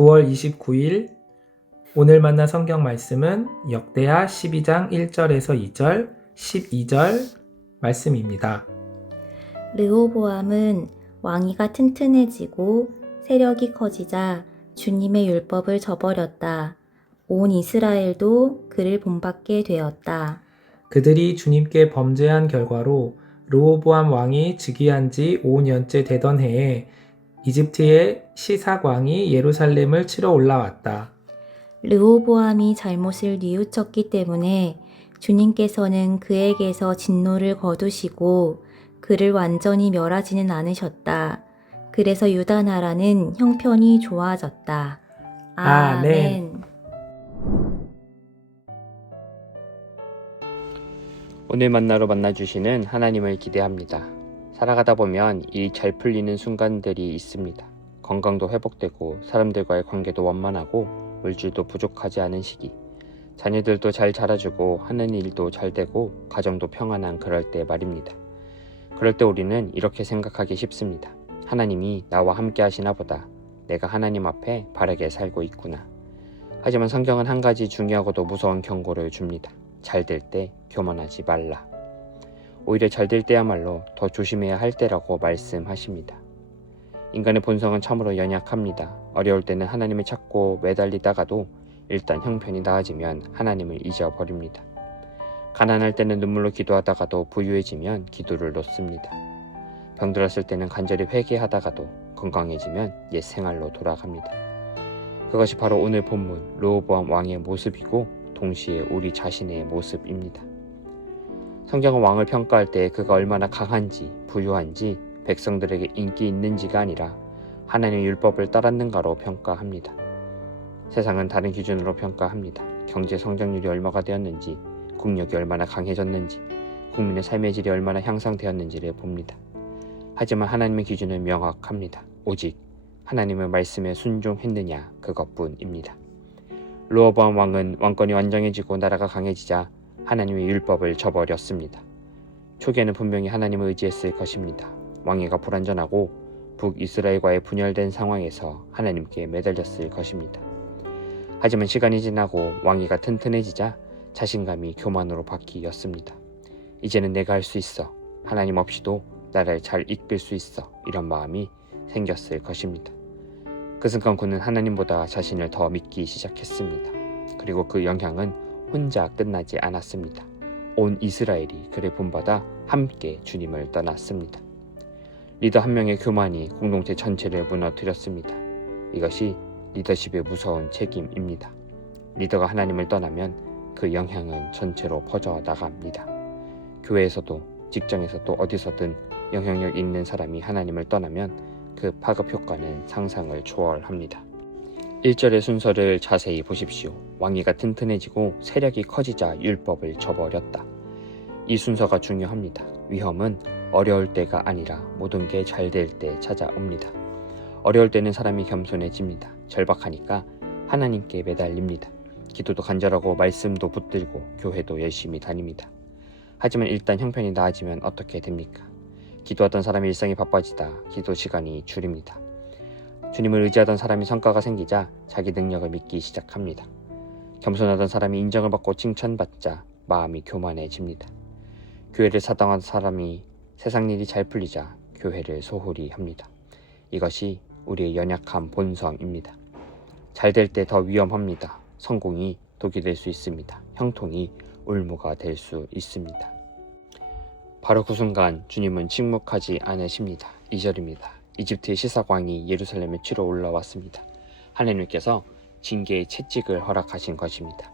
9월 29일 오늘 만난 성경 말씀은 역대하 12장 1절에서 2절, 12절 말씀입니다. 르호보암은 왕위가 튼튼해지고 세력이 커지자 주님의 율법을 저버렸다. 온 이스라엘도 그를 본받게 되었다. 그들이 주님께 범죄한 결과로 르호보암 왕이 즉위한 지 5년째 되던 해에 이집트의 시삭 왕이 예루살렘을 치러 올라왔다. 르호보암이 잘못을 뉘우쳤기 때문에 주님께서는 그에게서 진노를 거두시고 그를 완전히 멸하지는 않으셨다. 그래서 유다 나라는 형편이 좋아졌다. 아멘. 오늘 만나러 만나주시는 하나님을 기대합니다. 살아가다 보면 일이 잘 풀리는 순간들이 있습니다. 건강도 회복되고 사람들과의 관계도 원만하고 물질도 부족하지 않은 시기, 자녀들도 잘 자라주고 하는 일도 잘 되고 가정도 평안한 그럴 때 말입니다. 그럴 때 우리는 이렇게 생각하기 쉽습니다. 하나님이 나와 함께 하시나 보다. 내가 하나님 앞에 바르게 살고 있구나. 하지만 성경은 한 가지 중요하고도 무서운 경고를 줍니다. 잘 될 때 교만하지 말라. 오히려 잘 될 때야말로 더 조심해야 할 때라고 말씀하십니다. 인간의 본성은 참으로 연약합니다. 어려울 때는 하나님을 찾고 매달리다가도 일단 형편이 나아지면 하나님을 잊어버립니다. 가난할 때는 눈물로 기도하다가도 부유해지면 기도를 놓습니다. 병들었을 때는 간절히 회개하다가도 건강해지면 옛 생활로 돌아갑니다. 그것이 바로 오늘 본문 르호보암 왕의 모습이고 동시에 우리 자신의 모습입니다. 성경은 왕을 평가할 때 그가 얼마나 강한지 부유한지 백성들에게 인기 있는지가 아니라 하나님의 율법을 따랐는가로 평가합니다. 세상은 다른 기준으로 평가합니다. 경제 성장률이 얼마가 되었는지, 국력이 얼마나 강해졌는지, 국민의 삶의 질이 얼마나 향상되었는지를 봅니다. 하지만 하나님의 기준은 명확합니다. 오직 하나님의 말씀에 순종했느냐 그것뿐입니다. 르호보암 왕은 왕권이 완전해지고 나라가 강해지자 하나님의 율법을 저버렸습니다. 초기에는 분명히 하나님을 의지했을 것입니다. 왕위가 불완전하고 북이스라엘과의 분열된 상황에서 하나님께 매달렸을 것입니다. 하지만 시간이 지나고 왕위가 튼튼해지자 자신감이 교만으로 바뀌었습니다. 이제는 내가 할 수 있어. 하나님 없이도 나를 잘 이끌 수 있어. 이런 마음이 생겼을 것입니다. 그 순간 그는 하나님보다 자신을 더 믿기 시작했습니다. 그리고 그 영향은 혼자 끝나지 않았습니다. 온 이스라엘이 그를 본받아 함께 주님을 떠났습니다. 리더 한 명의 교만이 공동체 전체를 무너뜨렸습니다. 이것이 리더십의 무서운 책임입니다. 리더가 하나님을 떠나면 그 영향은 전체로 퍼져나갑니다. 교회에서도 직장에서도 어디서든 영향력 있는 사람이 하나님을 떠나면 그 파급 효과는 상상을 초월합니다. 1절의 순서를 자세히 보십시오. 왕위가 튼튼해지고 세력이 커지자 율법을 저버렸다. 이 순서가 중요합니다. 위험은 어려울 때가 아니라 모든 게 잘 될 때 찾아옵니다. 어려울 때는 사람이 겸손해집니다. 절박하니까 하나님께 매달립니다. 기도도 간절하고 말씀도 붙들고 교회도 열심히 다닙니다. 하지만 일단 형편이 나아지면 어떻게 됩니까? 기도하던 사람이 일상이 바빠지다 기도 시간이 줄입니다. 주님을 의지하던 사람이 성과가 생기자 자기 능력을 믿기 시작합니다. 겸손하던 사람이 인정을 받고 칭찬받자 마음이 교만해집니다. 교회를 사당한 사람이 세상 일이 잘 풀리자 교회를 소홀히 합니다. 이것이 우리의 연약한 본성입니다. 잘 될 때 더 위험합니다. 성공이 독이 될 수 있습니다. 형통이 울무가 될 수 있습니다. 바로 그 순간 주님은 침묵하지 않으십니다. 2절입니다. 이집트의 시삭 왕이 예루살렘에 치러 올라왔습니다. 하나님께서 징계의 채찍을 허락하신 것입니다.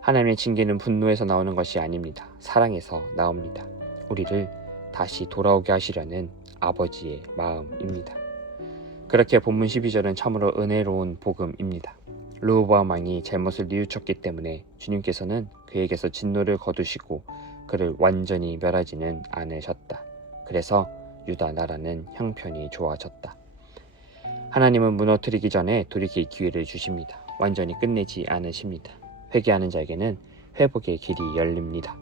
하나님의 징계는 분노에서 나오는 것이 아닙니다. 사랑에서 나옵니다. 우리를 다시 돌아오게 하시려는 아버지의 마음입니다. 그렇게 본문 12절은 참으로 은혜로운 복음입니다. 르호보암 왕이 잘못을 뉘우쳤기 때문에 주님께서는 그에게서 진노를 거두시고 그를 완전히 멸하지는 않으셨다. 그래서 유다 나라는 형편이 좋아졌다. 하나님은 무너뜨리기 전에 돌이킬 기회를 주십니다. 완전히 끝내지 않으십니다. 회개하는 자에게는 회복의 길이 열립니다.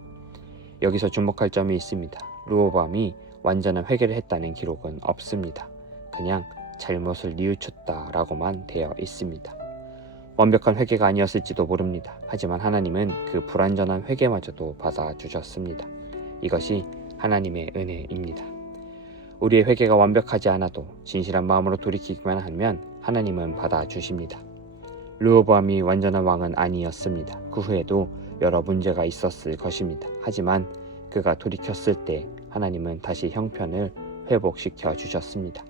여기서 주목할 점이 있습니다. 르호보암이 완전한 회개를 했다는 기록은 없습니다. 그냥 잘못을 뉘우쳤다라고만 되어 있습니다. 완벽한 회개가 아니었을지도 모릅니다. 하지만 하나님은 그 불완전한 회개마저도 받아주셨습니다. 이것이 하나님의 은혜입니다. 우리의 회개가 완벽하지 않아도 진실한 마음으로 돌이키기만 하면 하나님은 받아주십니다. 르호보암이 완전한 왕은 아니었습니다. 그 후에도 여러 문제가 있었을 것입니다. 하지만 그가 돌이켰을 때 하나님은 다시 형편을 회복시켜 주셨습니다.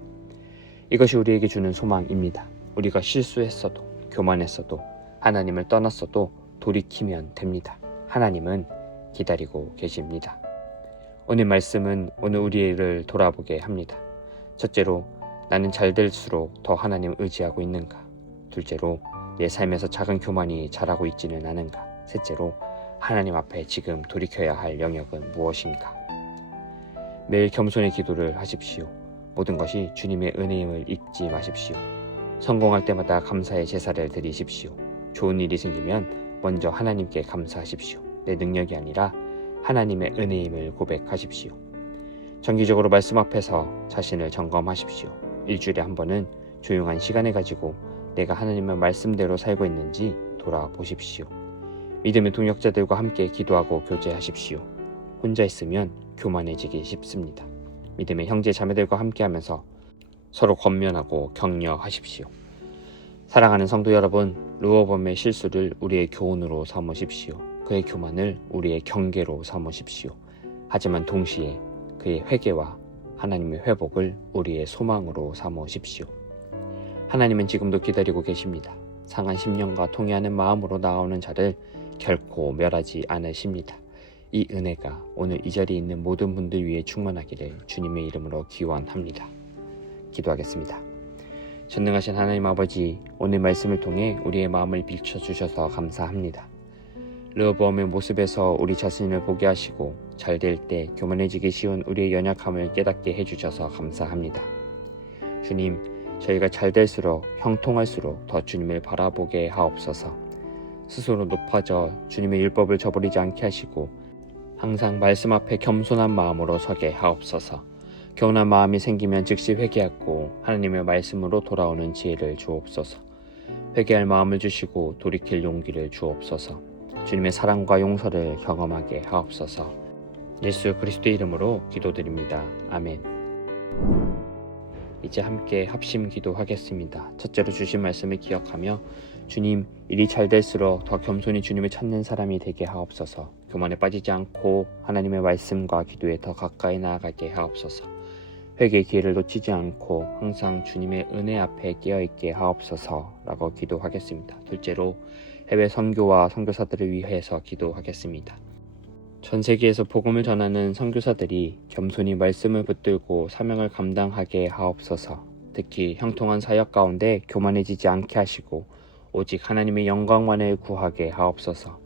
이것이 우리에게 주는 소망입니다. 우리가 실수했어도 교만했어도 하나님을 떠났어도 돌이키면 됩니다. 하나님은 기다리고 계십니다. 오늘 말씀은 오늘 우리를 돌아보게 합니다. 첫째로, 나는 잘 될수록 더 하나님을 의지하고 있는가? 둘째로, 내 삶에서 작은 교만이 자라고 있지는 않은가? 셋째로, 하나님 앞에 지금 돌이켜야 할 영역은 무엇인가? 매일 겸손의 기도를 하십시오. 모든 것이 주님의 은혜임을 잊지 마십시오. 성공할 때마다 감사의 제사를 드리십시오. 좋은 일이 생기면 먼저 하나님께 감사하십시오. 내 능력이 아니라 하나님의 은혜임을 고백하십시오. 정기적으로 말씀 앞에서 자신을 점검하십시오. 일주일에 한 번은 조용한 시간을 가지고 내가 하나님의 말씀대로 살고 있는지 돌아보십시오. 믿음의 동역자들과 함께 기도하고 교제하십시오. 혼자 있으면 교만해지기 쉽습니다. 믿음의 형제 자매들과 함께하면서 서로 권면하고 격려하십시오. 사랑하는 성도 여러분, 르호보암의 실수를 우리의 교훈으로 삼으십시오. 그의 교만을 우리의 경계로 삼으십시오. 하지만 동시에 그의 회개와 하나님의 회복을 우리의 소망으로 삼으십시오. 하나님은 지금도 기다리고 계십니다. 상한 심령과 통회하는 마음으로 나아오는 자를 결코 멸하지 않으십니다. 이 은혜가 오늘 이 자리에 있는 모든 분들 위해 충만하기를 주님의 이름으로 기원합니다. 기도하겠습니다. 전능하신 하나님 아버지, 오늘 말씀을 통해 우리의 마음을 비춰주셔서 감사합니다. 르호보암의 모습에서 우리 자신을 보게 하시고 잘 될 때 교만해지기 쉬운 우리의 연약함을 깨닫게 해주셔서 감사합니다. 주님, 저희가 잘 될수록 형통할수록 더 주님을 바라보게 하옵소서. 스스로 높아져 주님의 율법을 저버리지 않게 하시고 항상 말씀 앞에 겸손한 마음으로 서게 하옵소서. 교만한 마음이 생기면 즉시 회개하고 하나님의 말씀으로 돌아오는 지혜를 주옵소서. 회개할 마음을 주시고 돌이킬 용기를 주옵소서. 주님의 사랑과 용서를 경험하게 하옵소서. 예수 그리스도의 이름으로 기도드립니다. 아멘. 이제 함께 합심 기도하겠습니다. 첫째로 주신 말씀을 기억하며 주님, 일이 잘 될수록 더 겸손히 주님을 찾는 사람이 되게 하옵소서. 교만에 빠지지 않고 하나님의 말씀과 기도에 더 가까이 나아가게 하옵소서. 회개의 기회를 놓치지 않고 항상 주님의 은혜 앞에 깨어있게 하옵소서라고 기도하겠습니다. 둘째로, 해외 선교와 선교사들을 위해서 기도하겠습니다. 전 세계에서 복음을 전하는 선교사들이 겸손히 말씀을 붙들고 사명을 감당하게 하옵소서. 특히 형통한 사역 가운데 교만해지지 않게 하시고 오직 하나님의 영광만을 구하게 하옵소서.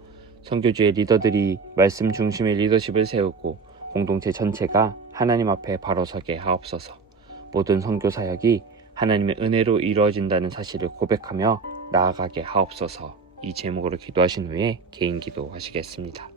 선교주의 리더들이 말씀 중심의 리더십을 세우고 공동체 전체가 하나님 앞에 바로 서게 하옵소서. 모든 선교 사역이 하나님의 은혜로 이루어진다는 사실을 고백하며 나아가게 하옵소서. 이 제목으로 기도하신 후에 개인 기도하시겠습니다.